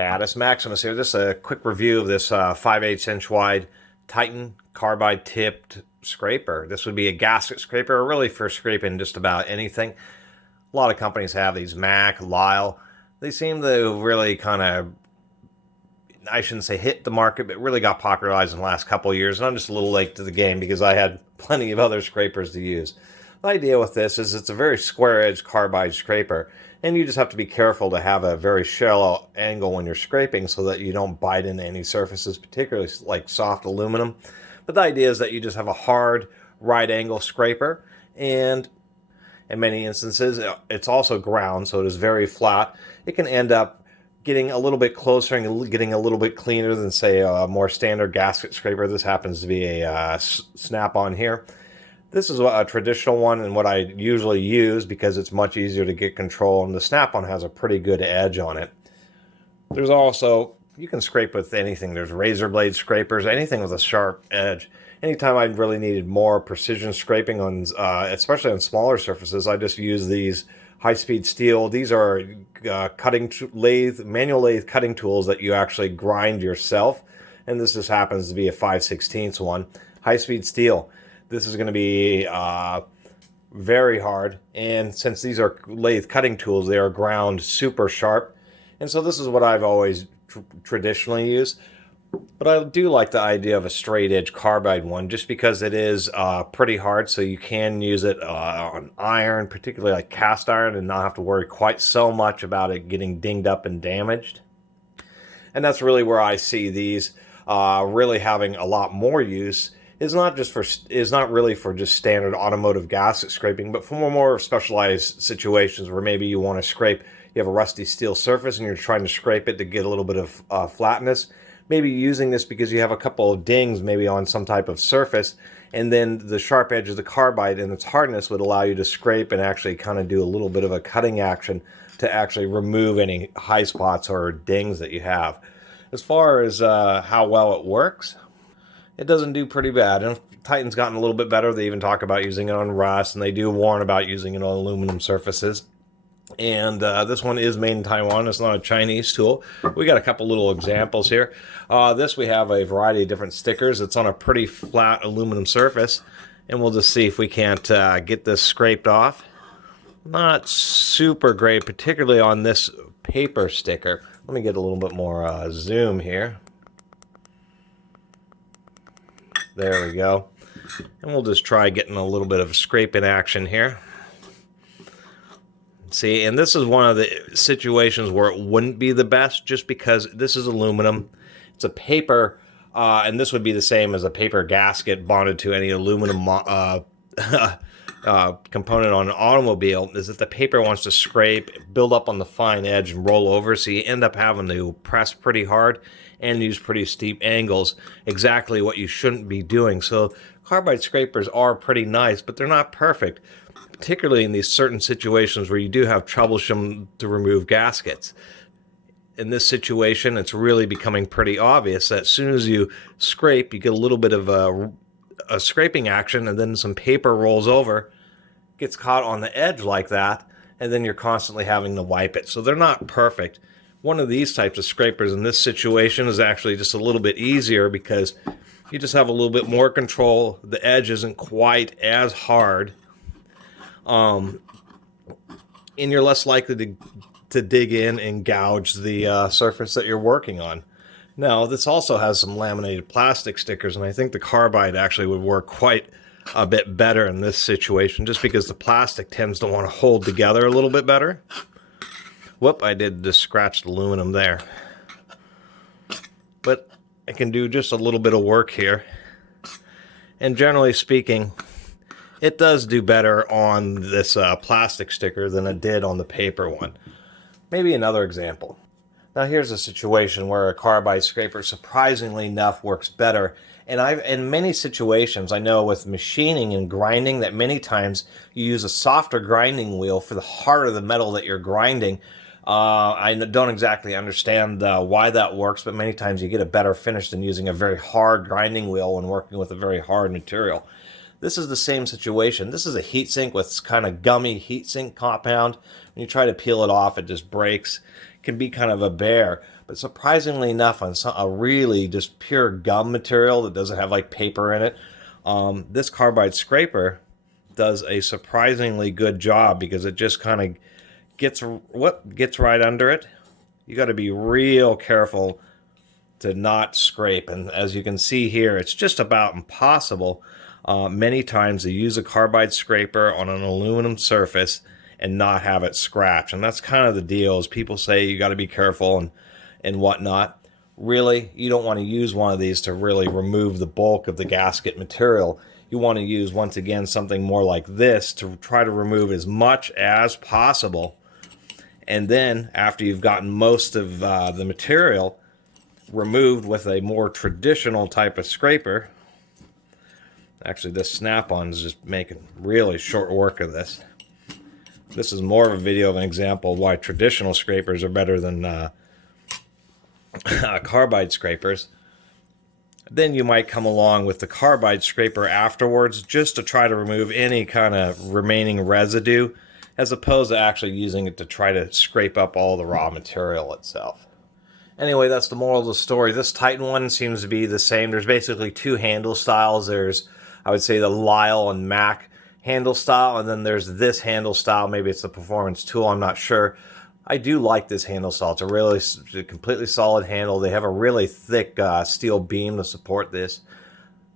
Catus. Maximus here. Just a quick review of this 5/8 inch wide Titan carbide tipped scraper. This would be a gasket scraper, really for scraping just about anything. A lot of companies have these, Mac, Lyle. They seem to really kind of, I shouldn't say hit the market, but really got popularized in the last couple of years. And I'm just a little late to the game because I had plenty of other scrapers to use. The idea with this is it's a very square-edged carbide scraper, and you just have to be careful to have a very shallow angle when you're scraping so that you don't bite into any surfaces, particularly like soft aluminum. But the idea is that you just have a hard right angle scraper, and in many instances it's also ground, so it is very flat. It can end up getting a little bit closer and getting a little bit cleaner than, say, a more standard gasket scraper. This happens to be a snap-on here. This is a traditional one and what I usually use because it's much easier to get control, and the snap-on has a pretty good edge on it. There's also, you can scrape with anything. There's razor blade scrapers, anything with a sharp edge. Anytime I really needed more precision scraping on, especially on smaller surfaces, I just use these high-speed steel. These are manual lathe cutting tools that you actually grind yourself, and this just happens to be a 5/16 one. High-speed steel. This is going to be very hard, and since these are lathe cutting tools, they are ground super sharp, and so this is what I've always traditionally used. But I do like the idea of a straight edge carbide one just because it is pretty hard, so you can use it on iron, particularly like cast iron, and not have to worry quite so much about it getting dinged up and damaged. And that's really where I see these really having a lot more use. Is not really for just standard automotive gasket scraping, but for more specialized situations where maybe you want to scrape, you have a rusty steel surface and you're trying to scrape it to get a little bit of flatness. Maybe using this because you have a couple of dings maybe on some type of surface, and then the sharp edge of the carbide and its hardness would allow you to scrape and actually kind of do a little bit of a cutting action to actually remove any high spots or dings that you have. As far as how well it works, it doesn't do pretty bad. And Titan's gotten a little bit better. They even talk about using it on rust, and they do warn about using it on aluminum surfaces. And this one is made in Taiwan. It's not a Chinese tool. We got a couple little examples here. This we have a variety of different stickers. It's on a pretty flat aluminum surface, and we'll just see if we can't get this scraped off. Not super great, particularly on this paper sticker. Let me get a little bit more zoom here. There we go. And we'll just try getting a little bit of scraping action here. See, and this is one of the situations where it wouldn't be the best just because this is aluminum. It's a paper, and this would be the same as a paper gasket bonded to any aluminum component on an automobile, is that the paper wants to scrape, build up on the fine edge, and roll over, so you end up having to press pretty hard and use pretty steep angles, exactly what you shouldn't be doing. So carbide scrapers are pretty nice, but they're not perfect, particularly in these certain situations where you do have troublesome to remove gaskets. In this situation, it's really becoming pretty obvious that as soon as you scrape, you get a little bit of a scraping action, and then some paper rolls over, gets caught on the edge like that, and then you're constantly having to wipe it. So they're not perfect. One of these types of scrapers in this situation is actually just a little bit easier because you just have a little bit more control. The edge isn't quite as hard, and you're less likely to dig in and gouge the surface that you're working on. Now, this also has some laminated plastic stickers, and I think the carbide actually would work quite a bit better in this situation just because the plastic tends to want to hold together a little bit better. Whoop, I did just scratch the aluminum there. But I can do just a little bit of work here. And generally speaking, it does do better on this plastic sticker than it did on the paper one. Maybe another example. Now here's a situation where a carbide scraper, surprisingly enough, works better. And in many situations, I know with machining and grinding that many times you use a softer grinding wheel for the harder the metal that you're grinding. I don't exactly understand why that works, but many times you get a better finish than using a very hard grinding wheel when working with a very hard material. This is the same situation. This is a heatsink with kind of gummy heatsink compound. When you try to peel it off, it just breaks. It can be kind of a bear. But surprisingly enough, on a really just pure gum material that doesn't have like paper in it, this carbide scraper does a surprisingly good job, because it just kind of gets right under it. You got to be real careful to not scrape, and as you can see here, it's just about impossible many times to use a carbide scraper on an aluminum surface and not have it scratch. And that's kind of the deal, is people say you got to be careful and whatnot. Really, you don't want to use one of these to really remove the bulk of the gasket material. You want to use, once again, something more like this to try to remove as much as possible. And then after you've gotten most of the material removed with a more traditional type of scraper, actually this snap-on is just making really short work of this. This is more of a video of an example of why traditional scrapers are better than carbide scrapers. Then you might come along with the carbide scraper afterwards, just to try to remove any kind of remaining residue, as opposed to actually using it to try to scrape up all the raw material itself. Anyway, that's the moral of the story. This Titan one seems to be the same. There's basically two handle styles. There's, I would say, the Lyle and Mac handle style, and then there's this handle style. Maybe it's the Performance Tool, I'm not sure. I do like this handle style. It's a really completely solid handle. They have a really thick steel beam to support this.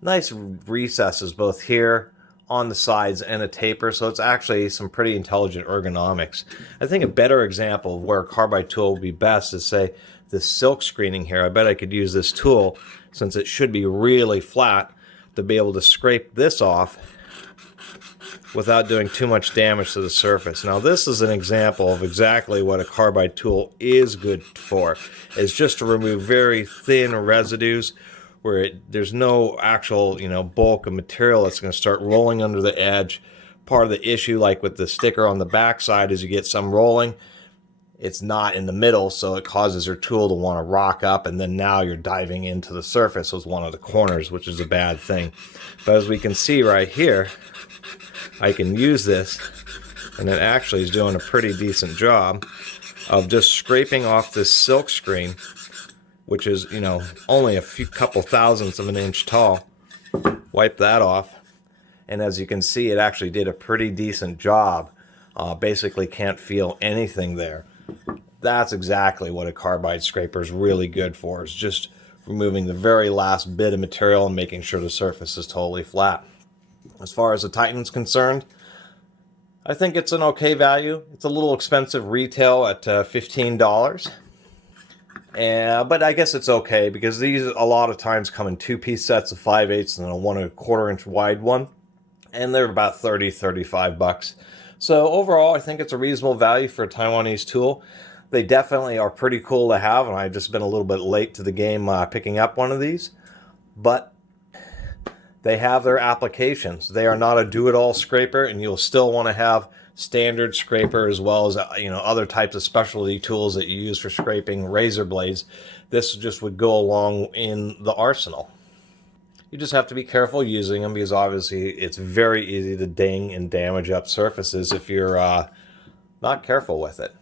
Nice recesses both here on the sides and a taper, so it's actually some pretty intelligent ergonomics. I think a better example of where a carbide tool would be best is, say, this silk screening here. I bet I could use this tool, since it should be really flat, to be able to scrape this off without doing too much damage to the surface. Now this is an example of exactly what a carbide tool is good for. It's just to remove very thin residues where there's no actual, bulk of material that's going to start rolling under the edge. Part of the issue, like with the sticker on the back side, is you get some rolling. It's not in the middle, so it causes your tool to want to rock up, and then now you're diving into the surface with one of the corners, which is a bad thing. But as we can see right here, I can use this, and it actually is doing a pretty decent job of just scraping off this silk screen, which is, only a couple thousandths of an inch tall. Wipe that off, and as you can see, it actually did a pretty decent job. Basically can't feel anything there. That's exactly what a carbide scraper is really good for, is just removing the very last bit of material and making sure the surface is totally flat. As far as the Titan's concerned, I think it's an okay value. It's a little expensive retail at $15. But I guess it's okay, because these a lot of times come in two-piece sets of 5/8 and a 1 1/4 inch wide one, and they're about $30–35. So overall, I think it's a reasonable value for a Taiwanese tool. They definitely are pretty cool to have, and I've just been a little bit late to the game picking up one of these. But they have their applications. They are not a do-it-all scraper, and you'll still want to have standard scraper as well as other types of specialty tools that you use for scraping razor blades. This just would go along in the arsenal. You just have to be careful using them, because obviously it's very easy to ding and damage up surfaces if you're not careful with it.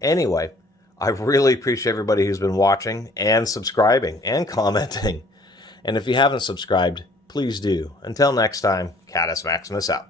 Anyway, I really appreciate everybody who's been watching and subscribing and commenting. And if you haven't subscribed, please do. Until next time, Catus Maximus out.